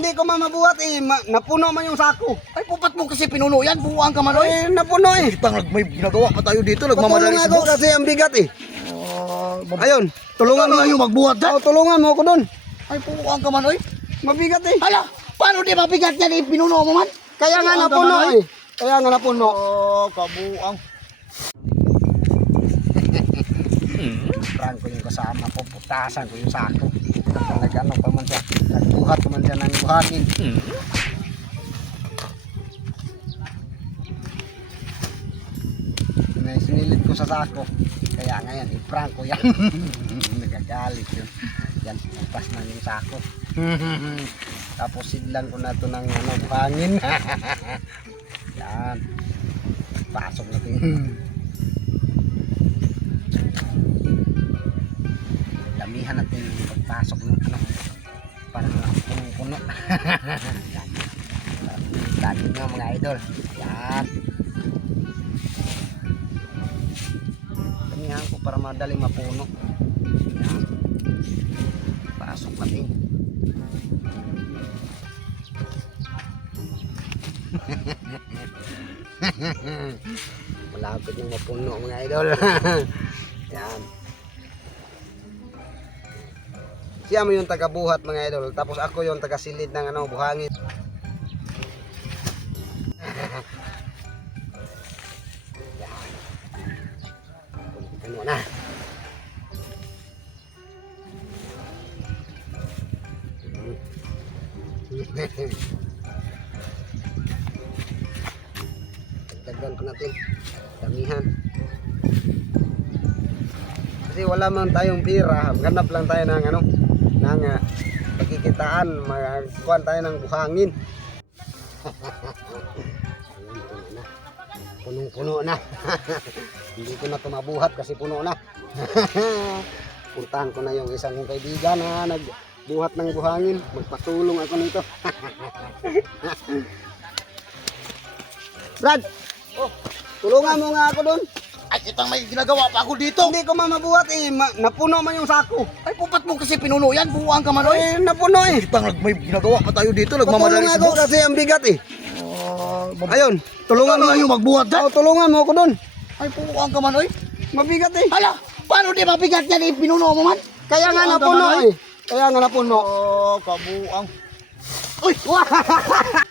Hindi ko mamabuhat eh. Ma- napuno man yung sako. Ay, pupat mo kasi pinuno yan. Buwang ka man, oy. Eh, napuno eh. Kitang may ginagawa pa tayo dito. Nagmamadali ako boss. kasi ang bigat eh. Mag- Ayun, tulungan Ano mo. yung magbuhat dyan? Oh, tulungan mo ako doon. Ay, buwang ka man, oy. Mabigat eh. Hala, paano di mabigat yan eh? Pinuno mo man? Kaya nga napuno eh. Kaya nga napuno. Oh, kabuang. Prank ko yung kasama ko, putasan ko yung sako. Nag-ano pa man siya, nagbuhat pa man siya ng buhatin. Na sinilid ko sa sako. Kaya ngayon, i-prank ko yan. Nagagalit yun. Yan, pas na yung sako. Tapos sidlan ko na to ng ano, hangin. yan. Pasok natin. damihan natin yung pagpasok punong-puno dami nyo mga idol. Yan. Damihan ko para madaling mapuno. Yan. Pasok natin malapit yung mapuno mga idol. Yan Siya mo yung taga-buhat mga idol. Tapos ako yung taga-silid ng ano, buhangin. ano na. Dagdagan ko natin. Damihan. Kasi wala man tayong pira, ganap lang tayo ng ano, ng uh, pagkikitaan, magkuhan tayo ng buhangin. Punong-puno na. Hindi ko na tumabuhat kasi puno na. Puntahan ko na yung isang kaibigan na nagbuhat ng buhangin. Magpatulong ako nito. Brad! Oh, tulungan mo nga ako doon. Ay, kitang may ginagawa pa ako dito. Hindi ko mamabuhat eh. Ma- napuno man yung sako. Ay, pupat mo kasi pinuno yan. Buwang ka man, oy. Eh, napuno eh. Kitang may ginagawa pa tayo dito. Patulong Nagmamadali si ako boss. kasi ang bigat eh. Ah, mag- Ayun, tulungan mo. Ano yung magbuhat dyan? Oh, tulungan mo ako doon. Ay, buwang ka man, oy. Mabigat eh. Hala, paano di mabigat yan eh? Pinuno mo man? Kaya nga ka napuno man, oy. eh. Kaya nga napuno. Oh, kabuang. Uy! Uy!